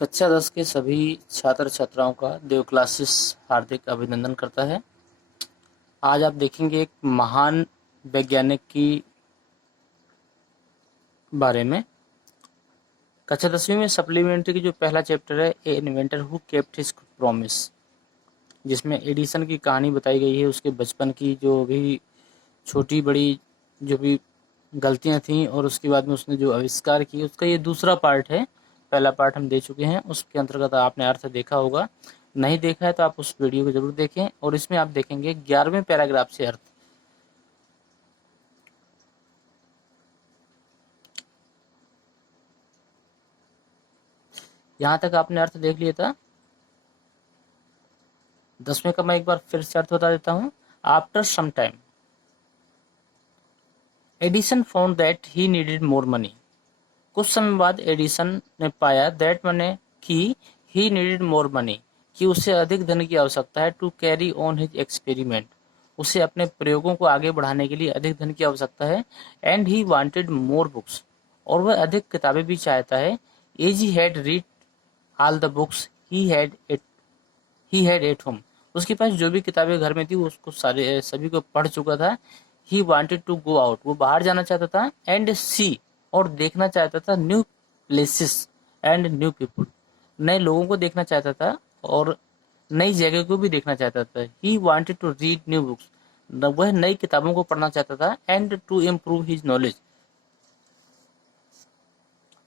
कक्षा 10 के सभी छात्र छात्राओं का देव क्लासेस हार्दिक अभिनंदन करता है। आज आप देखेंगे एक महान वैज्ञानिक की बारे में। कक्षा 10वीं में सप्लीमेंट्री की जो पहला चैप्टर है, a inventor who kept his promise, जिसमें एडिसन की कहानी बताई गई है, उसके बचपन की जो भी छोटी बड़ी जो भी गलतियां थीं और उसके बाद में उसने जो आविष्कार किए, उसका ये दूसरा पार्ट है। पहला पार्ट हम दे चुके हैं, उसके अंतर्गत आपने अर्थ देखा होगा। नहीं देखा है तो आप उस वीडियो को जरूर देखें। और इसमें आप देखेंगे 11वें पैराग्राफ से अर्थ। यहां तक आपने अर्थ देख लिया था। 10वें का मैं एक बार फिर से अर्थ बता देता हूं। After some time Edison found that he needed more money. कुछ समय बाद एडिसन ने पाया दैट मने कि ही नीडेड मोर मनी, कि उसे अधिक धन की आवश्यकता है। To carry on his experiment, उसे अपने प्रयोगों को आगे बढ़ाने के लिए अधिक धन की आवश्यकता है। And he wanted more books, और वह अधिक किताबें भी चाहता है। As he had read all the books he had at home, उसके पास जो भी किताबें घर में थी वो उसको सभी को पढ़ चुका था। He wanted to go out, वो बाहर जाना चाहता था। एंड सी, और देखना चाहता था। New places and new people, नए लोगों को देखना चाहता था और नई जगह को भी देखना चाहता था। He wanted to read new books, वह नई किताबों को पढ़ना चाहता था। And to improve his knowledge,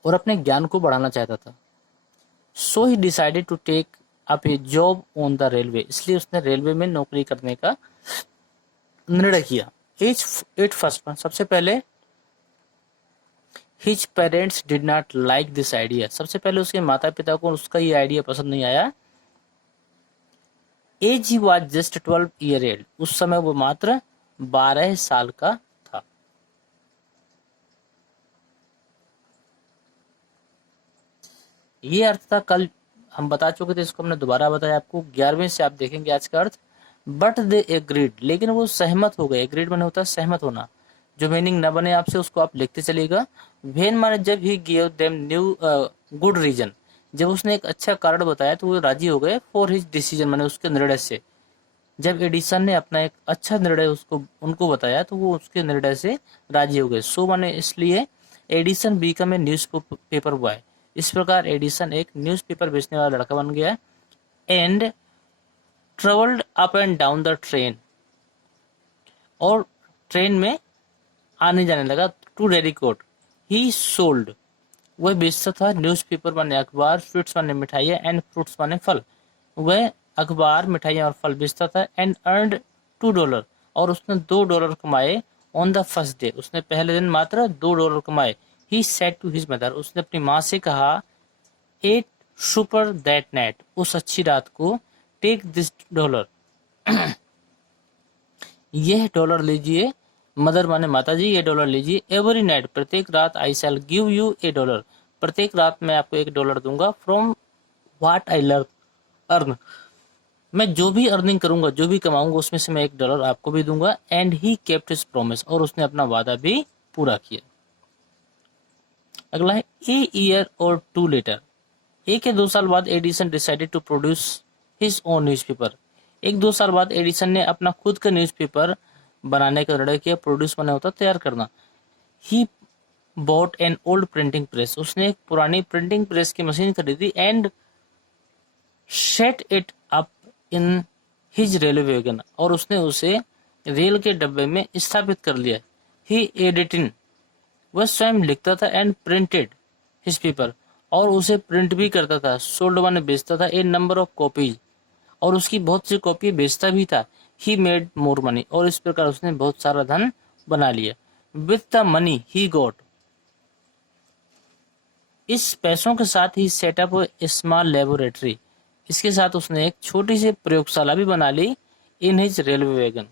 और अपने ज्ञान को बढ़ाना चाहता था। So he decided to take up a job on the railway, इसलिए उसने रेलवे में नौकरी करने का निर्णय किया। एट फर्स्ट, सबसे पहले his parents did not like this idea, सबसे पहले उसके माता पिता को उसका ये आइडिया पसंद नहीं आया। As he was just 12 year old, उस समय वो मात्र 12 साल का था। ये अर्थ था, कल हम बता चुके थे, इसको हमने दोबारा बताया आपको। 11वें से आप देखेंगे आज का अर्थ। बट दे एग्रीड, लेकिन वो सहमत हो गए। एग्रीड माने होता है सहमत होना। जो मीनिंग न बने आपसे उसको आप लिखते चलिएगा। वेन माने जब he give them new good reason, जब उसने एक अच्छा कारण बताया तो वो राजी हो गए। फॉर हिज डिसीजन माने उसके निर्णय से, जब एडिसन ने अपना एक अच्छा निर्णय उसको उनको बताया तो वो उसके निर्णय से राजी हो गए। सो माने इसलिए Edison become a news paper boy, इस प्रकार एडिसन एक न्यूज़पेपर बेचने वाला लड़का बन गया। And travelled up and down the train, और ट्रेन में आने जाने लगा। टू डेरिकोट, ही सोल्ड, वह बेचता था। न्यूज़पेपर माने अखबार, स्वीट्स माने मिठाइयाँ, एंड फ्रूट्स माने फल। वह अखबार, मिठाइयाँ और फल बेचता था। एंड अर्नड $2, और उसने $2 कमाए। ऑन द फर्स्ट डे, उसने पहले दिन मात्र $2 कमाए। He said to his mother, उसने अपनी माँ से कहा। एट सुपर दैट नाइट, उस अच्छी रात को। टेक दिस $, यह $, लीजिए। मदर माने माता जी, ये $, लीजिए। एवरी नाइट, प्रत्येक रात। आई शैल गिव यू $, प्रत्येक रात मैं आपको $1 दूंगा। फ्रॉम व्हाट आई अर्न, मैं जो भी अर्निंग करूंगा, जो भी कमाऊंगा, उसमें से मैं $1 आपको भी दूंगा। And he kept his promise, और उसने अपना वादा भी पूरा किया। अगला है ए ईयर और 2 लेटर, 1 या 2 साल बाद Edison decided to produce his own newspaper. 1-2 साल बाद एडिसन ने अपना खुद का न्यूज़पेपर बनाने का निर्णय किया। प्रोड्यूस माने होता तैयार करना। ही bought an old printing press, उसने एक पुरानी प्रिंटिंग प्रेस की मशीन खरीदी। And set it up in his railway wagon, और उसने उसे रेल के डब्बे में स्थापित कर लिया। ही एडिटिंग, वह स्वयं लिखता था। एंड प्रिंटेड हिज पेपर, और उसे प्रिंट भी करता था। सोल्ड माने बेचता था। ए नंबर ऑफ कॉपीज, और उसकी बहुत सी कॉपी बेचता भी था। ही मेड मोर मनी, और इस प्रकार उसने बहुत सारा धन बना लिया। With the money he got, इस पैसों के साथ ही सेटअप ए स्मॉल लेबोरेटरी, इसके साथ उसने एक छोटी सी प्रयोगशाला भी बना ली। इन हिज रेलवे वैगन,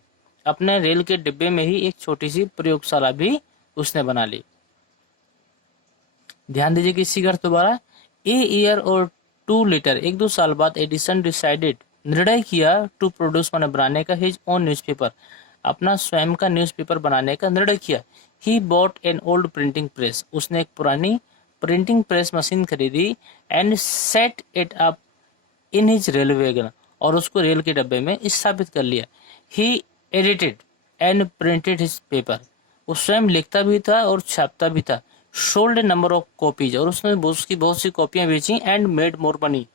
अपने रेल के डिब्बे में ही एक छोटी सी प्रयोगशाला भी उसने बना ली। ध्यान दीजिए कि इसी का अर्थ दोबारा। ए ईयर और 2 लीटर, 1-2 साल बाद एडिसन डिसाइडेड, निर्णय किया। टू प्रोड्यूस माने बनाने का। हिज ओन न्यूज़पेपर, अपना स्वयं का न्यूज़पेपर बनाने का निर्णय किया। He bought an old printing press, उसने एक पुरानी प्रिंटिंग प्रेस मशीन खरीदी and set it up in his railway wagon, और उसको रेल के डब्बे में स्थापित कर लिया। He edited and printed his paper, वो स्वयं लिखता भी था और छापता भी था। Sold a number of copies, और उसने उसकी बहुत सी कॉपियां बेची। एंड मेड मोर मनी,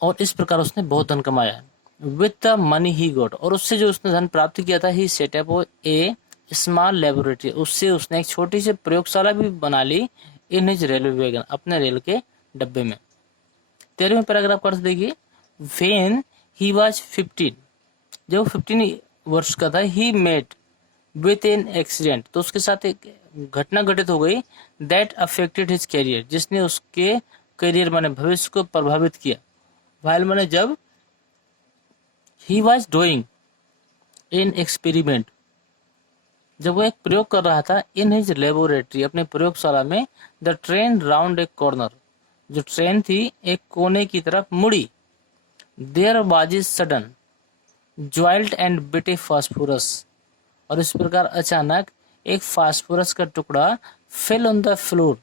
और इस प्रकार उसने बहुत धन कमाया। With the money he got, और उससे जो उसने धन प्राप्त किया था, ही सेटअप ए स्मॉल लेबोरेटरी, उससे उसने एक छोटी सी प्रयोगशाला भी बना ली। इन हिज रेलवे वैगन, अपने रेल के डब्बे में। 13वें पैराग्राफ का अर्थ देखिए। वेन ही वॉज 15, जब वो 15 वर्ष का था, he met with an accident, तो उसके साथ एक घटना घटित हो गई। दैट अफेक्टेड हिज कैरियर, जिसने उसके करियर माने भविष्य को प्रभावित किया। वाइल माने जब, he was doing in experiment, जब वो एक प्रयोग कर रहा था। इन हिज लेबोरेटरी, अपने प्रयोगशाला में। The train round a corner, जो ट्रेन थी एक कोने की तरफ मुड़ी। There was a sudden jolt and bit a phosphorus, और इस प्रकार अचानक एक फास्फोरस का टुकड़ा फेल ऑन द फ्लोर,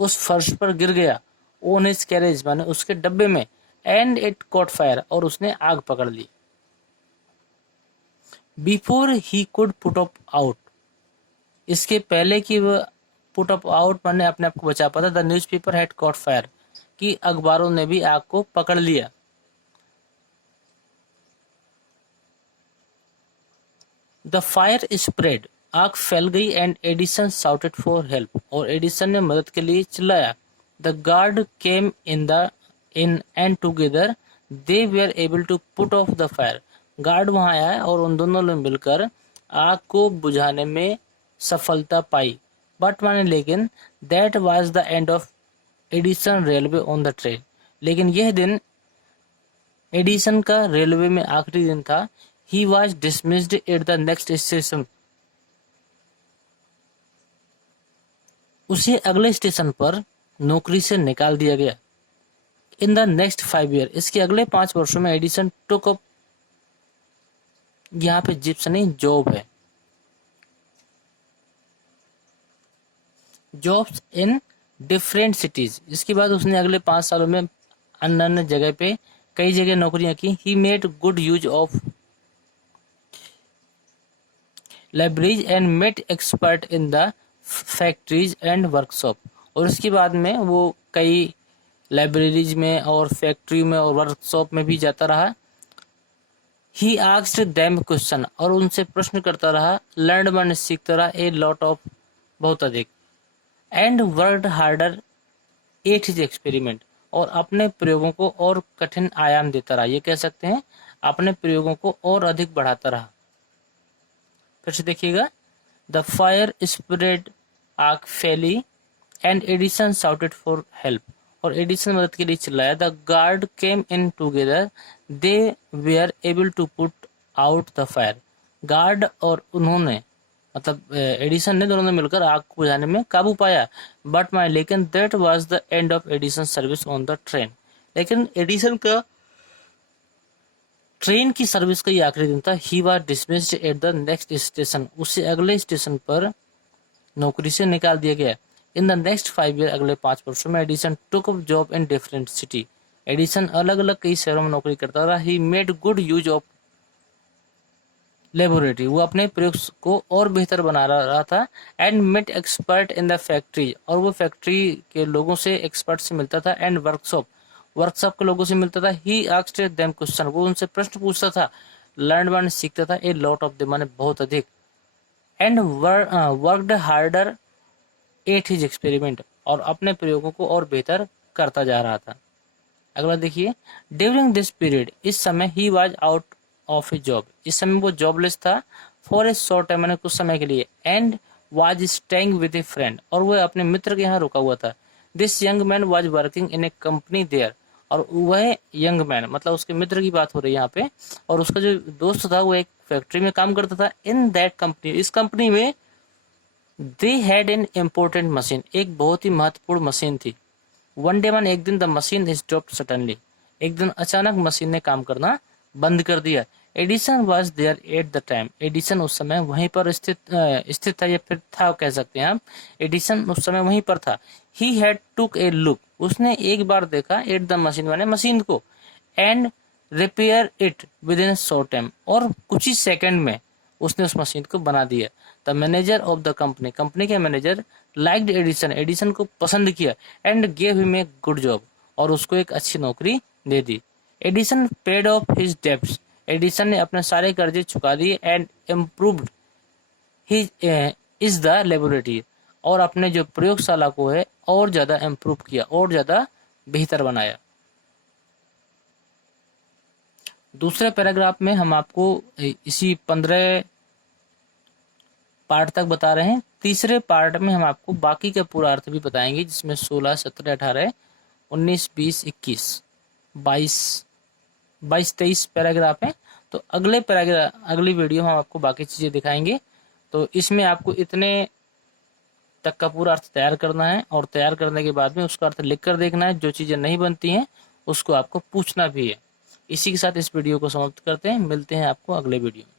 उस फर्श पर गिर गया। ऑन हिज कैरेज, माने उसके डब्बे में। एंड इट कॉट फायर, और उसने आग पकड़ ली। Before he could put up out, इसके पहले कि वह पुट अप आउट माने अपने आप को बचा पाता, the newspaper had cot fire, कि अखबारों ने भी आग को पकड़ लिया। द फायर स्प्रेड, आग फैल गई। And Edison shouted for help, और एडिसन ने मदद के लिए चिल्लाया। The guard came in and together they were able to put off the fire, guard वहां आया और उन दोनों ने मिलकर आग को बुझाने में सफलता पाई। बट माने लेकिन, that was the end of Edison railway on the train, लेकिन यह दिन एडिसन का रेलवे में आखिरी दिन था। He was dismissed at the next station, उसे अगले स्टेशन पर नौकरी से निकाल दिया गया। इन द नेक्स्ट 5 ईयर, इसके अगले 5 वर्षों में एडिसन टुक अप, यहाँ पे जिप्स नहीं जॉब है, जॉब्स इन डिफरेंट सिटीज। इसके बाद उसने अगले 5 सालों में अन्य अन्य जगह पे कई जगह नौकरियां की। He made good use of libraries and met expert in the factories and workshop, और इसके बाद में वो कई लाइब्रेरीज में और फैक्ट्री में और वर्कशॉप में भी जाता रहा। ही आस्क्ड देम क्वेश्चन, और उनसे प्रश्न करता रहा। लर्न माने सीखता रहा। ए लॉट ऑफ, बहुत अधिक। And worked harder at his experiment, और अपने प्रयोगों को और कठिन आयाम देता रहा। ये कह सकते हैं अपने प्रयोगों को और अधिक बढ़ाता रहा। फिर से देखिएगा। द फायर स्प्रेड, आग फैली। And Edison shouted for help, और एडिसन मदद के लिए चिल्लाया। The guard came in together they were able to put out the fire, guard और उन्होंने, मतलब एडिसन ने, दोनों ने मिलकर आग को बुझाने में काबू पाया। बट माई, लेकिन that was the end of Edison service on the train, लेकिन एडिसन का ट्रेन की सर्विस का ये आखिरी दिन था। He was dismissed at the next station, उसे अगले स्टेशन पर नौकरी से निकाल दिया गया। इन द नेक्स्ट 5 ईयर, अगले 5 वर्षों में Edison took up job in different city, Edison अलग अलग कई शहरों में नौकरी करता रहा। He made good use of laboratory, वो अपने प्रयोग को और बेहतर बना रहा था। And met expert in the factory, और वो फैक्ट्री के लोगों से, एक्सपर्ट से मिलता था। एंड वर्कशॉप, वर्कशॉप के लोगों से मिलता था। ही आस्क्ड देम क्वेश्चन, वो उनसे प्रश्न पूछता था। लर्न माने सीखता था। ए लॉट ऑफ देम माने बहुत अधिक। And worked harder at his experiment, और अपने प्रयोगों को और बेहतर करता जा रहा था। अगला देखिए। ड्यूरिंग दिस पीरियड, इस समय, he was out of A job, इस समय वो जॉबलेस था। फॉर ए शॉर्ट टाइम, मैंने कुछ समय के लिए। And was staying with a friend, और वो अपने मित्र के यहाँ रुका हुआ था। This young man was working in a company there, और वह यंग मैन मतलब उसके मित्र की बात हो रही है यहाँ पे, और उसका जो दोस्त था वो एक फैक्ट्री में काम करता था। इन दैट कंपनी, इस कंपनी में, they had an important machine, एक बहुत ही महत्वपूर्ण मशीन थी। वन डे, एक दिन, द मशीन स्टॉप्ड सडनली, एक दिन अचानक मशीन ने काम करना बंद कर दिया। Edison was there at the time, Edison उस समय वहीं पर स्थित था या फिर था कह सकते हैं आप, एडिसन उस समय वहीं पर था। He had took A look, उसने एक बार देखा, एट द मशीन माने मशीन को, and repair it with in short time, और कुछ ही सेकंड में उसने उस मशीन को बना दिया। The manager of the company, company के मैनेजर लाइक्ड एडिसन, एडिसन को पसंद किया, and gave him a good job, और उसको एक अच्छी नौकरी दे दी। Edison paid off his debts, Edison ने अपने सारे कर्जे चुका दिए, and improved his is the laboratory, और अपने जो प्रयोगशाला को है और ज्यादा इम्प्रूव किया, और ज्यादा बेहतर बनाया। दूसरे पैराग्राफ में हम आपको इसी 15 पार्ट तक बता रहे हैं। तीसरे पार्ट में हम आपको बाकी का पूरा अर्थ भी बताएंगे, जिसमें 16, 17, 18, 19, 20, 21, 22, 23 पैराग्राफ है। तो अगली वीडियो में हम आपको बाकी चीजें दिखाएंगे। तो इसमें आपको इतने तक का पूरा अर्थ तैयार करना है, और तैयार करने के बाद में उसका अर्थ लिख कर देखना है। जो चीजें नहीं बनती हैं उसको आपको पूछना भी है। इसी के साथ इस वीडियो को समाप्त करते हैं, मिलते हैं आपको अगले वीडियो में।